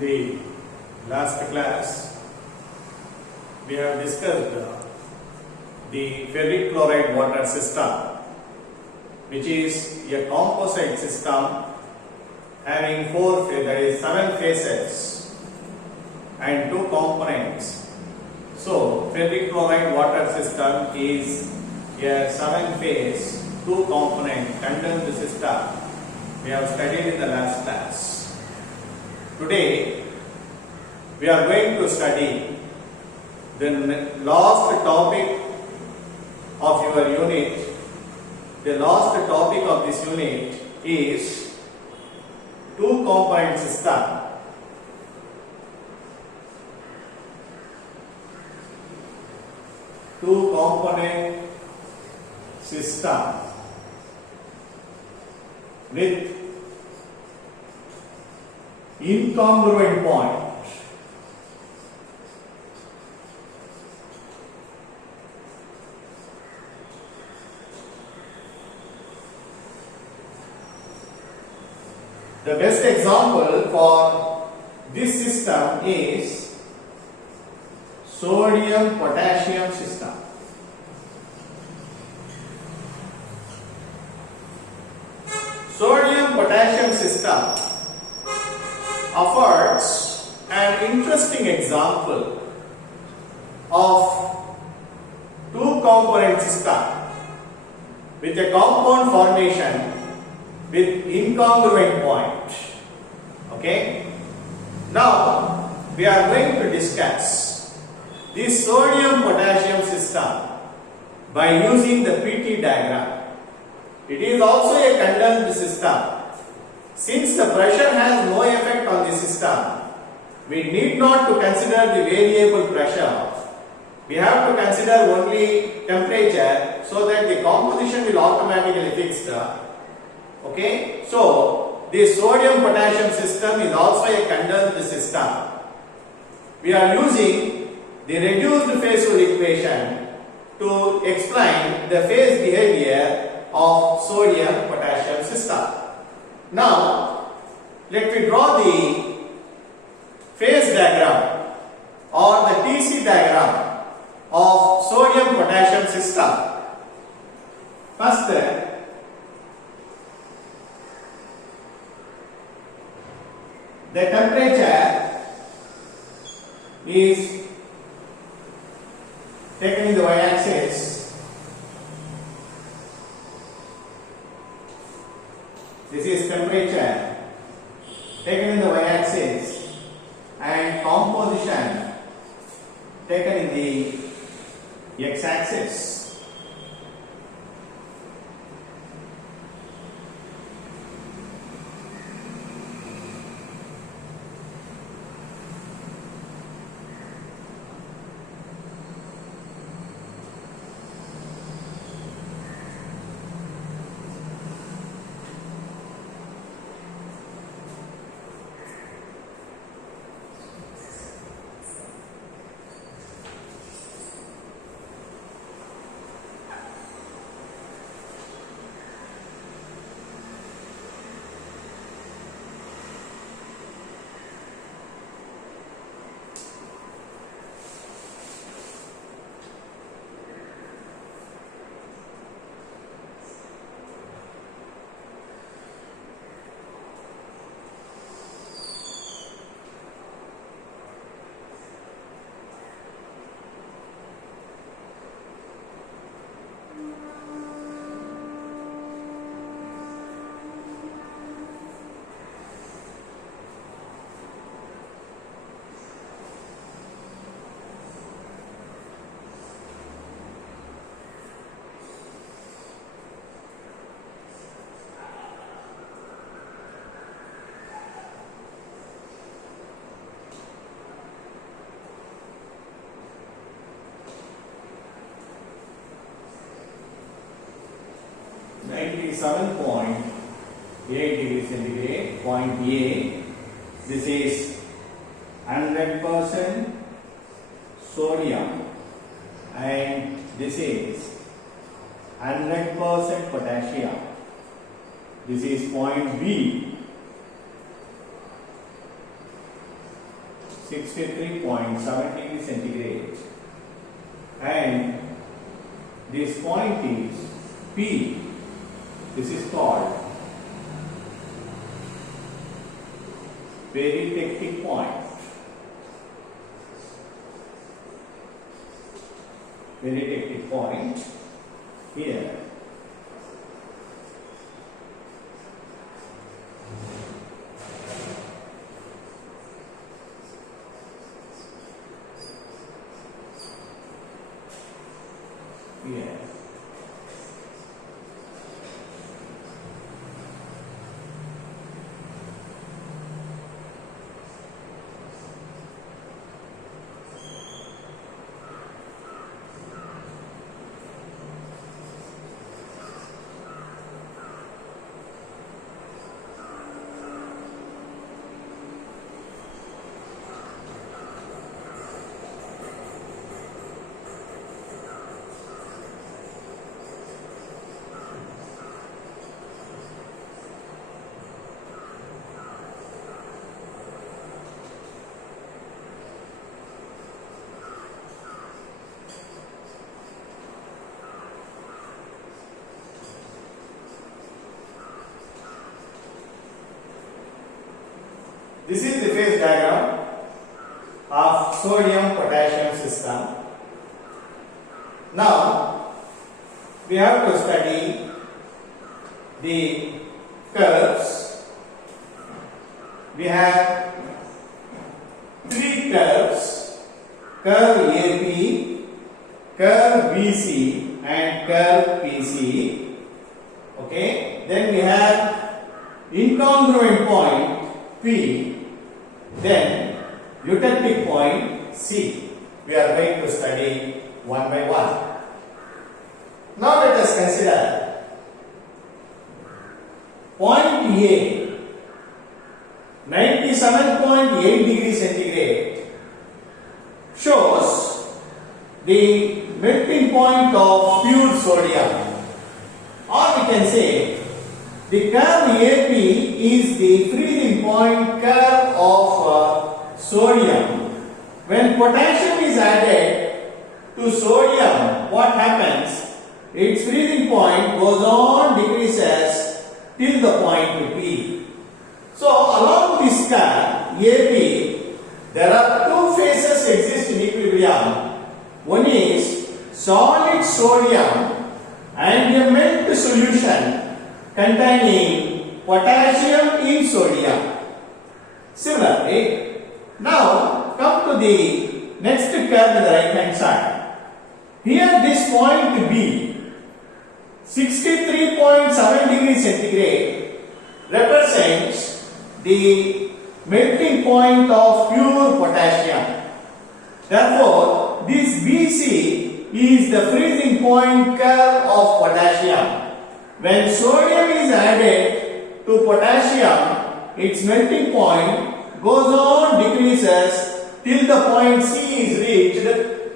the last class, we have discussed the ferric chloride water system, which is a composite system having that is 7 phases and 2 components. So, ferric chloride water system is a 7-phase, 2-component condensed system we have studied in the last class. Today, we are going to study the last topic of your unit. The last topic of this unit is 2-component system. Two-component system with incongruent point. The best example for this system is sodium-potassium system. Sodium-potassium system affords an interesting example of 2-component system with a compound formation with incongruent point. Okay? Now, we are going to discuss this sodium-potassium system by using the PT diagram. It is also a condensed system. Since the pressure has no effect on the system, we need not to consider the variable pressure. We have to consider only temperature so that the composition will automatically fixed. Okay, so this sodium-potassium system is also a condensed system. We are using the reduced phase rule equation to explain the phase behavior of sodium-potassium system. Now, let me draw the phase diagram or the TC diagram of sodium-potassium system. First, the temperature is taken in the y-axis. This is temperature taken in the y-axis and composition taken in the x-axis. .8 degrees centigrade, point A. This is 100% sodium and this is 100% potassium. This is point B. 63.7 degrees centigrade, and this point is P. This is called predictive point. Predictive point here. Here. This is the phase diagram of sodium potassium system. Now we have to study the curves. We have three curves: curve AP, curve BC, and curve PC. Okay, then we have incongruent point P, then eutectic point C. We are going to study one by one. Now let us consider point A, 97.8 degrees centigrade, shows the melting point of pure sodium, or we can say the curve AP is the freezing point curve of sodium. When potassium is added to sodium, what happens? Its freezing point goes on, decreases till the point P. So along this curve AP, there are two phases exist in equilibrium. One is solid sodium and a melt solution containing potassium in sodium. Similarly, now come to the next curve on the right hand side. Here this point B, 63.7 degrees centigrade, represents the melting point of pure potassium. Therefore, this BC is the freezing point curve of potassium. When sodium is added to potassium, its melting point goes on, decreases till the point C is reached.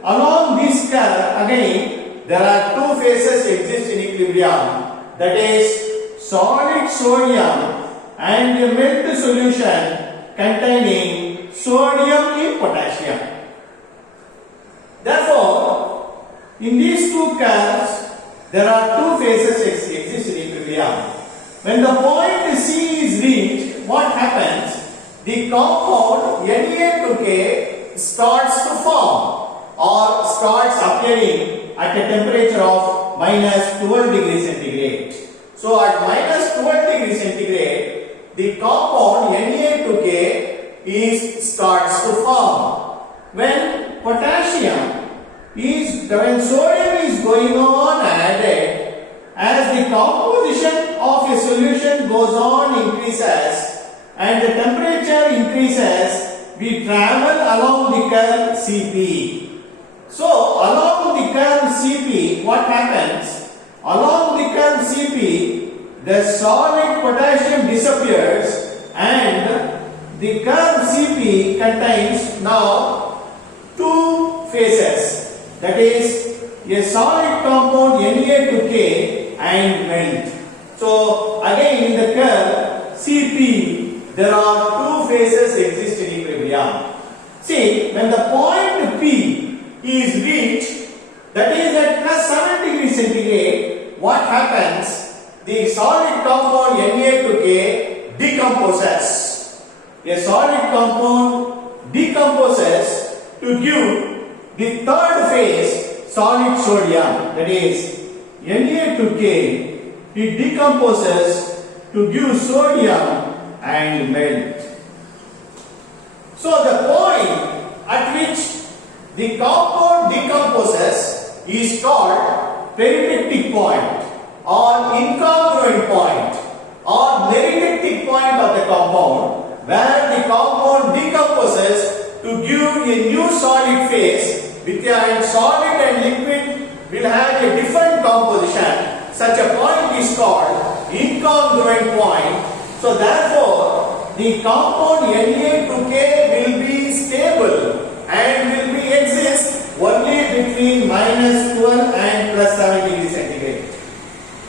Along this curve, again, there are two phases exist in equilibrium. That is solid sodium and a melt solution containing sodium in potassium. Therefore, in these two curves, there are two phases exist in equilibrium. When the point C is reached, what happens? The compound Na2K starts to form or starts appearing at a temperature of minus 12 degrees centigrade. So at minus 12 degrees centigrade, the compound Na2K starts to form. When sodium is going on added, as the composition of a solution goes on increases and the temperature increases, we travel along the curve CP. So along the curve CP, what happens? Along the curve CP, the solid potassium disappears and the curve CP contains now two phases. That is a solid compound Na2K and melt. So again in the curve CP, there are two phases exist in equilibrium. See, when the point P is reached, that is at plus 7 degrees centigrade, what happens? The solid compound Na2K decomposes. A solid compound decomposes to give the third phase solid sodium, that is Na2K, it decomposes to give sodium and melt. So the point at which the compound decomposes is called peridictic point or incongruent point or meridictic point of the compound, where the compound decomposes to give a new solid phase, with a solid and liquid will have a different composition. Such a point is called incongruent point. So therefore, the compound Na2K will be stable and will be exist only between minus 12 and plus 7 degrees centigrade.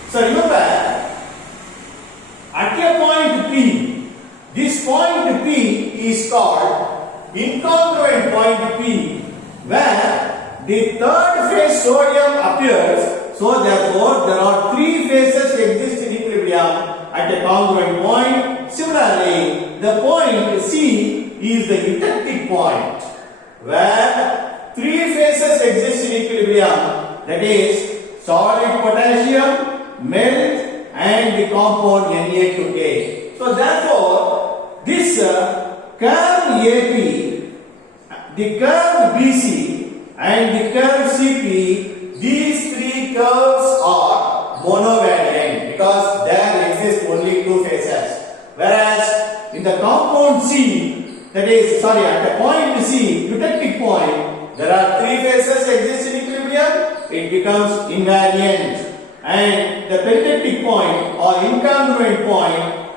So remember, at a point P, this point P is called incongruent point P, where the third phase sodium appears. So therefore, there are three phases exist in equilibrium at a congruent point. Similarly, the point C is the eutectic point, where three phases exist in equilibrium, that is solid potassium, melt and the compound Na2K. So therefore, this curve AP, the curve BC and the curve CP, these three curves are monovariant because there exist only two phases. Whereas in the compound C, that is, at the point C, eutectic point, there are three phases exist in equilibrium, it becomes invariant. And the peridictic point or incongruent point,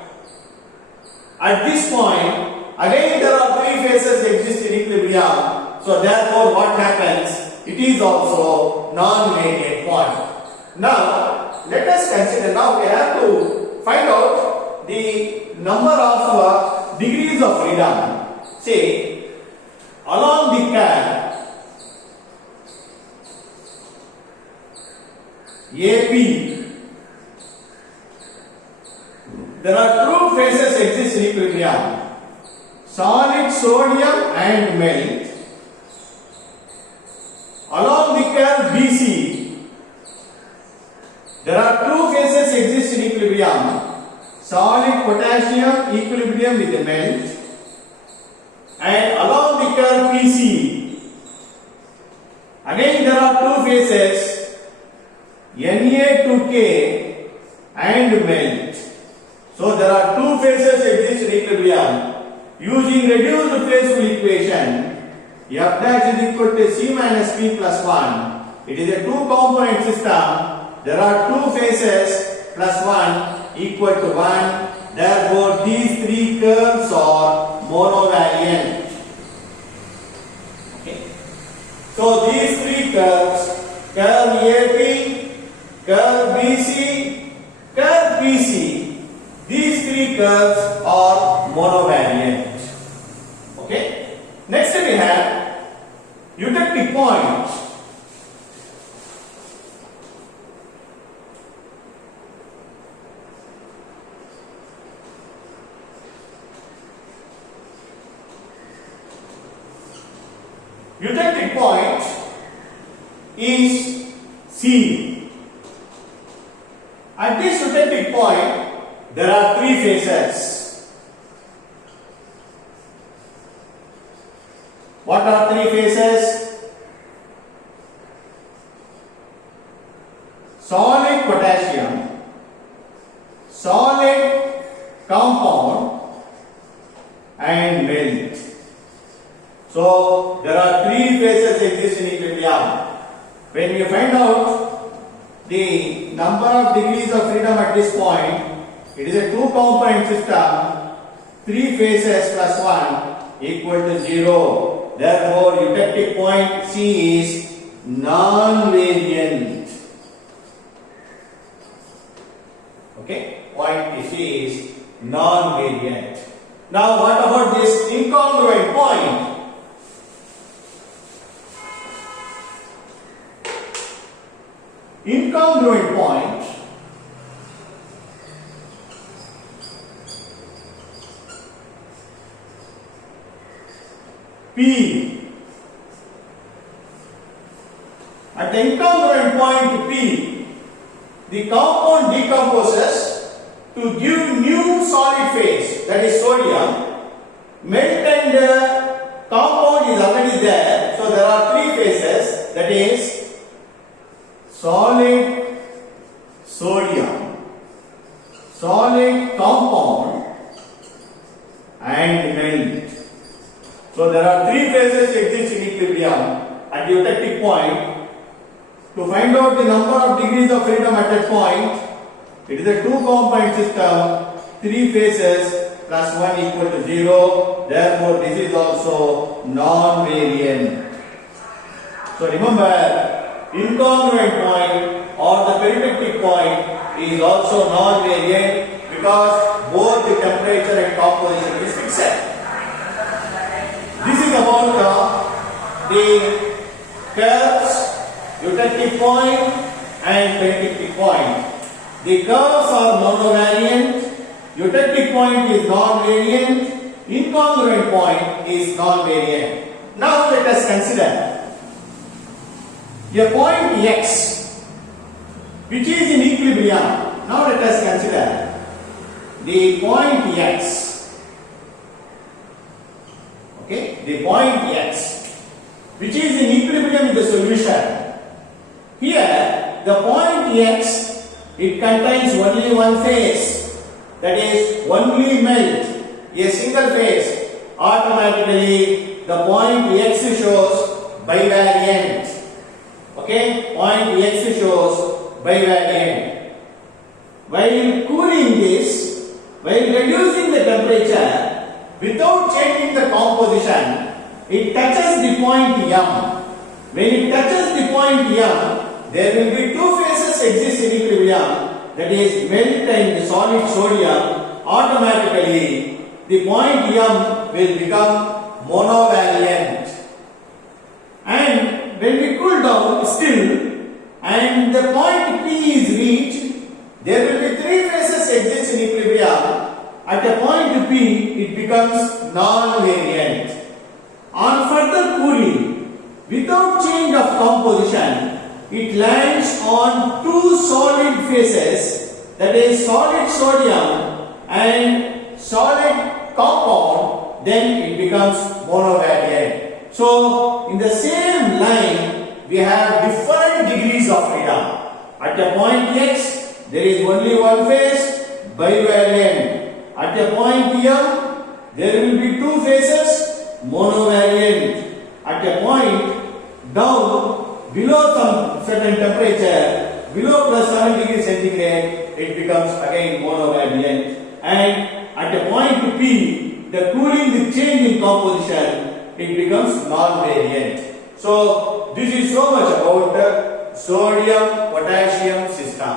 at this point, again there are three phases exist in equilibrium. So therefore what happens? It is also non-variant point. Now, let us consider, now we have to find out the number of degrees of freedom. Say, along the curve AP, there are two phases exist in equilibrium, solid sodium and melt. Along the curve BC, there are two phases exist in equilibrium, solid potassium equilibrium with the melt. And along the curve PC, again there are two phases, Na2K and melt. So there are two phases exist in equilibrium. Using reduced phase equation, F dash is equal to C minus P plus 1. It is a two component system. There are two phases plus 1 equal to 1. Therefore, these three curves are monovariant. Okay. So these three curves, curve AP, curve BC, curve PC, these three curves are monovariant. Okay. Next we have eutectic point. Eutectic point is C. At this eutectic point, there are three phases. What are three phases? Solid potassium, solid compound and melt. So there are three phases exist in equilibrium. When we find out the number of degrees of freedom at this point, it is a two component system, three phases plus 1 equal to 0. Therefore, eutectic point C is non-variant. Okay, point C is non-variant. Now, what about this incongruent point? incongruent point P. At the incongruent point P, the compound decomposes to give new solid phase, that is sodium. Melt and compound is already there, so there are three phases, that is solid sodium, solid compound and melt. So there are three phases exist in equilibrium at the eutectic point. To find out the number of degrees of freedom at that point, it is a two-component system, three phases plus 1 equal to 0. Therefore, this is also non-variant. So remember, incongruent point or the peridactic point is also non-variant because both the temperature and composition is fixed. This is about the curves, eutectic point and peridactic point. The curves are monovariant, eutectic point is non-variant, incongruent point is non-variant. Now let us consider a point X which is in equilibrium. Now let us consider the point X. Okay, the point X which is in equilibrium in the solution. Here the point X, it contains only one phase, that is only melt, a single phase. Automatically the point X shows bivariant. Okay, point X shows bivariant. While cooling this, while reducing the temperature without changing the composition, it touches the point M. When it touches the point M, there will be two phases exist in equilibrium, that is melt and solid sodium. Automatically the point M will become monovariant. And when we cool down still and the point P is reached, there will be three phases exist in equilibrium. At a point P, it becomes non-variant. On further cooling, without change of composition, it lands on two solid phases, that is solid sodium and solid compound, then it becomes monovariant. So in the same line we have different degrees of freedom. At a point X there is only one phase, bivariant. At a point M there will be two phases, monovariant. At a point down below some certain temperature, below plus 7 degrees centigrade, it becomes again monovariant. And at a point P, the cooling with change in composition, it becomes non-variant. So this is so much about the sodium potassium system.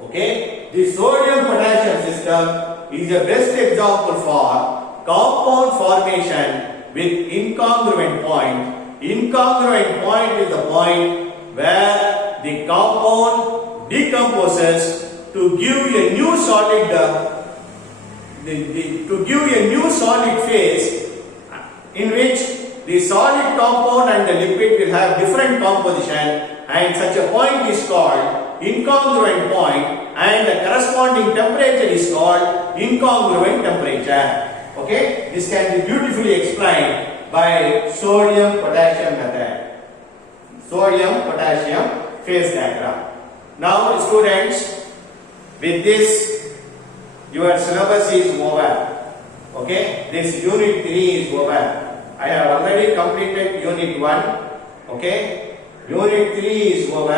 Okay, the sodium potassium system is the best example for compound formation with incongruent point. Incongruent point is the point where the compound decomposes to give a new solid phase in which the solid compound and the liquid will have different composition, and such a point is called incongruent point, and the corresponding temperature is called incongruent temperature. Okay, this can be beautifully explained by sodium potassium method, sodium potassium phase diagram. Now students, with this your syllabus is over. Okay, this unit 3 is over. I have already completed unit 1. Okay, unit 3 is over.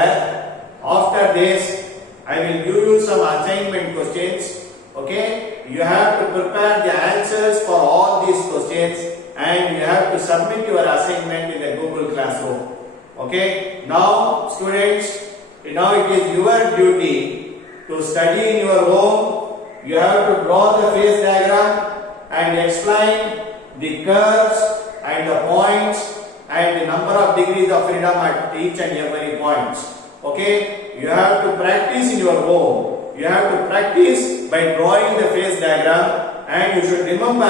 After this I will give you some assignment questions. Okay, you have to prepare the answers for all these questions and you have to submit your assignment in the Google Classroom. Okay, now students, now it is your duty to study in your home. You have to draw the phase diagram and explain the curves and the points and the number of degrees of freedom at each and every point. Okay, you have to practice in your home. You have to practice by drawing the phase diagram, and you should remember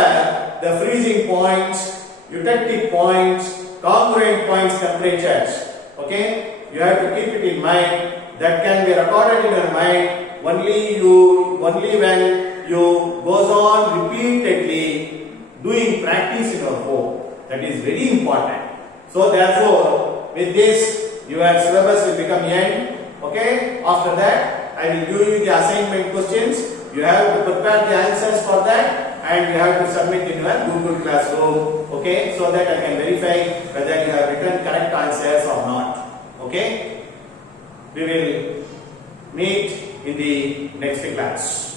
the freezing points, eutectic points, congruent points, temperatures. Okay, you have to keep it in mind. That can be recorded in your mind only when you goes on repeatedly doing practice in your home. That is very important. So therefore, with this your syllabus will become end. Okay, after that I will give you the assignment questions. You have to prepare the answers for that, and you have to submit in your Google Classroom. Okay, so that I can verify whether you have written correct answers or not. Okay, we will meet in the next class.